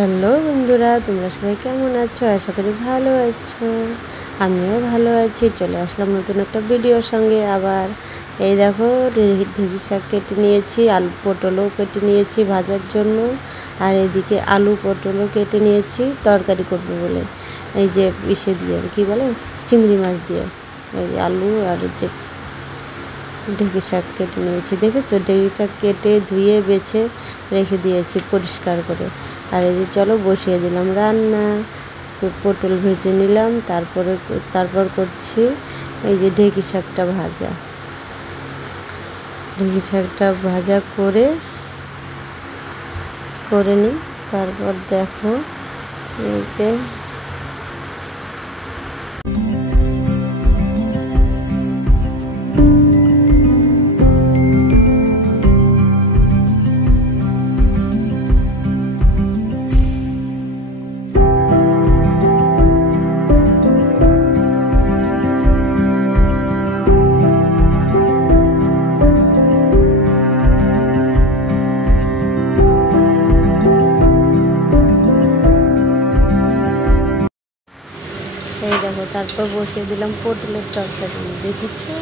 Hello বন্ধুরা, তোমরা সবাই কেমন আছো? আশা করি ভালো আছো। আমিও ভালো আছি। চলে আসলাম নতুন একটা ভিডিওর সঙ্গে আবার। এই দেখো, ঢেঁড়ি শাক কেটে নিয়েছি, আলু পটলও কেটে নিয়েছি ভাজার জন্য। আর এদিকে আলু পটলও কেটে নিয়েছি তরকারি করবো বলে। এই যে ইসে দিয়ে কী বলে, চিংড়ি মাছ দিয়ে এই আলু আর যে ঢেঁড়ি শাক কেটে নিয়েছি। দেখেছো, ঢেঁড়ি শাক কেটে ধুয়ে বেছে রেখে দিয়েছি পরিষ্কার করে। আর এই যে চলো বসিয়ে দিলাম রান্না। পটল ভেজে নিলাম, তারপর করছি এই যে ঢেঁড়ি শাকটা ভাজা। ঢেঁড়ি শাকটা ভাজা করে নিই। তারপর দেখো এই যে দেখো, তারপর বসিয়ে দিলাম পটলের তরকারি। দেখেছো,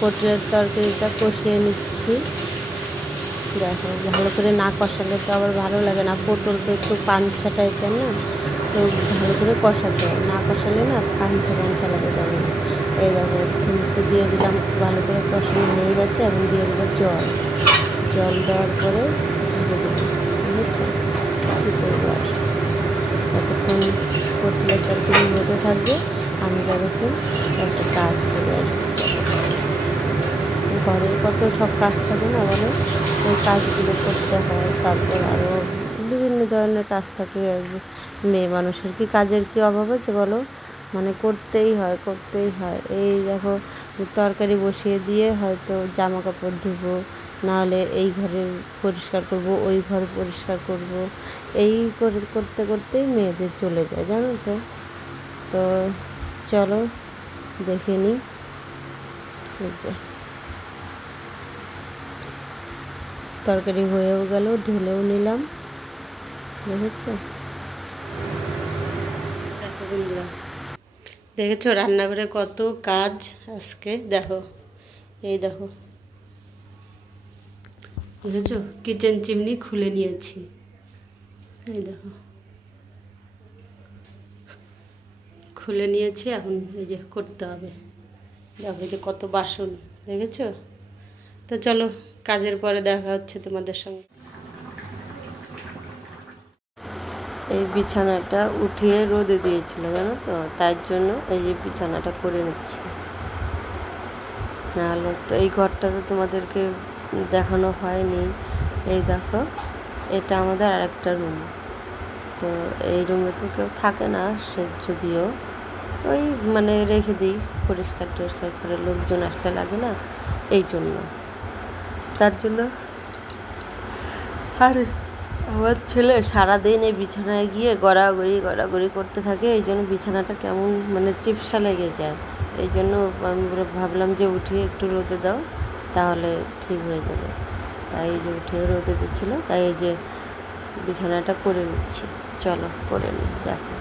পটলের তরকারিটা কষিয়ে নিচ্ছি। দেখো, ভালো করে না কষালে তো আবার ভালো লাগে না। পটল তো একটু পাঞ্ছা টাইপের না, তো ভালো করে কষাতে হয়, না কষালে না পাঞ্ছা লাগে তেমন। এই দেখো, একটু দিয়ে দিলাম, ভালো করে কষানো হয়ে গেছে। এবং দিয়ে দেবো জল দেওয়ার পরে ঢেলে দেবো। বুঝেছো, কী করবো আর, ততক্ষণ পটলের তরকারি হতে থাকবে। আমি ততক্ষণ একটা কাজ করি আর ঘরের কত সব কাজ থাকে না বলো, ওই কাজগুলো করতে হয়। তারপর আরও বিভিন্ন ধরনের কাজ থাকে। মেয়ে মানুষের কি কাজের কি অভাব আছে বলো, মানে করতেই হয়। এই দেখো, তরকারি বসিয়ে দিয়ে হয়তো জামা কাপড় ধুবো, নাহলে এই ঘরে পরিষ্কার করব, ওই ঘর পরিষ্কার করব, এই করতেই মেয়েদের চলে যায়, জানো তো। তো চলো দেখে নিই। তরকারি হয়েও গেল, ঢেলেও নিলাম। দেখেছো, দেখো বন্ধুরা, দেখেছো রান্নাঘরে কত কাজ আজকে। দেখো, এই দেখো, দেখেছো কিচেন চিমনি খুলে নিয়েছি। এই দেখো, খুলে নিয়েছি, এখন এই যে করতে হবে। দেখো যে কত বাসন, দেখেছো। তো চলো, কাজের পরে দেখা হচ্ছে তোমাদের সঙ্গে। এই বিছানাটা উঠিয়ে রোদে দিয়েছিল, জানো তো, তার জন্য এই যে বিছানাটা করে নিচ্ছি। নাহলে তো এই ঘরটা তো তোমাদেরকে দেখানো হয়নি। এই দেখো, এটা আমাদের আরেকটা রুম। তো এই রুমে তো কেউ থাকে না, সে যদিও ওই মানে রেখে দিই পরিষ্কার করে, লোকজন আসলে লাগে না, এই জন্য, তার জন্য। আর আমার ছেলে সারাদিন এই বিছানায় গিয়ে গড়াগড়ি করতে থাকে, এই জন্য বিছানাটা কেমন মানে চিপসা লেগে যায়। এই জন্য আমি ভাবলাম যে উঠিয়ে একটু রোদে দাও, তাহলে ঠিক হয়ে যাবে। তাই এই যে উঠিয়ে রোদে দিচ্ছিলো, তাই এই যে বিছানাটা করে নিচ্ছি। চলো করে নিই, দেখো।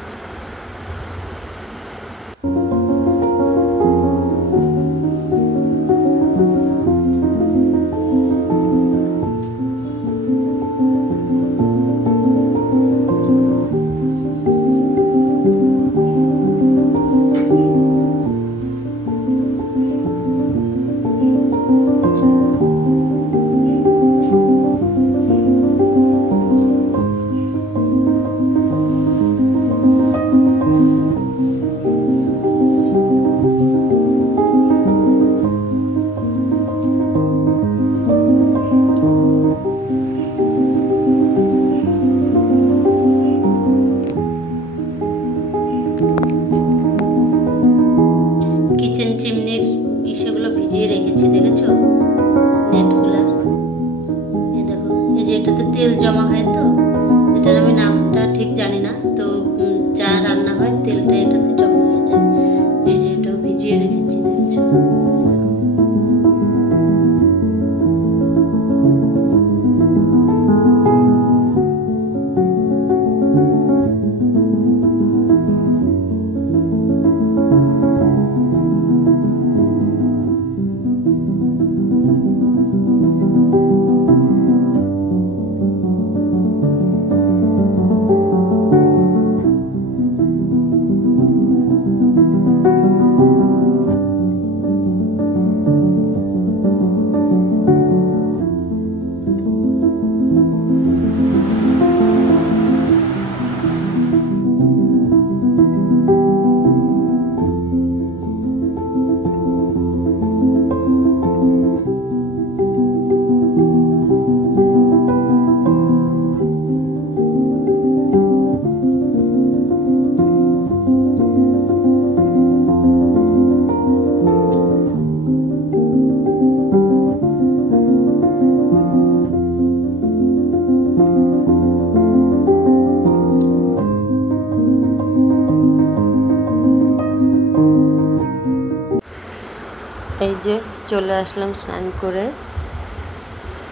এই যে চলে আসলাম স্নান করে,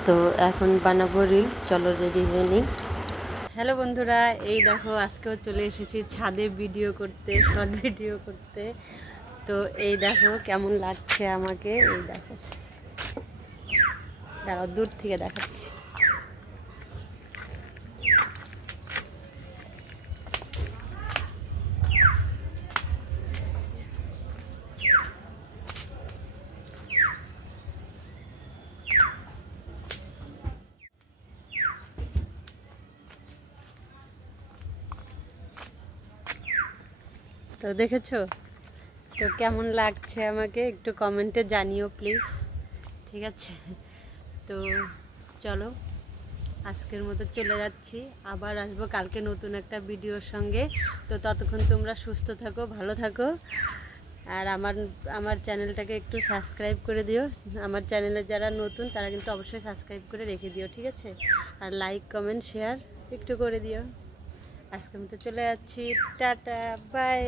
তো এখন বানাবো রিল। চলো রেডি হয়ে নিই। হ্যালো বন্ধুরা, এই দেখো আজকেও চলে এসেছি ছাদে ভিডিও করতে, শর্ট ভিডিও করতে। তো এই দেখো কেমন লাগছে আমাকে, এই দেখো, দাঁড়াও দূর থেকে দেখাচ্ছি। তো দেখেছো তো কেমন লাগছে আমাকে একটু কমেন্টে জানিও প্লিজ, ঠিক আছে? তো চলো আজকের মতো চলে যাচ্ছি, আবার আসবো কালকে নতুন একটা ভিডিওর সঙ্গে। তো ততক্ষণ তোমরা সুস্থ থাকো, ভালো থাকো, আর আমার চ্যানেলটাকে একটু সাবস্ক্রাইব করে দিও। আমার চ্যানেলে যারা নতুন তারা কিন্তু অবশ্যই সাবস্ক্রাইব করে রেখে দিও, ঠিক আছে? আর লাইক কমেন্ট শেয়ার একটু করে দিও। আজকের মতো চলে যাচ্ছি, টাটা বাই।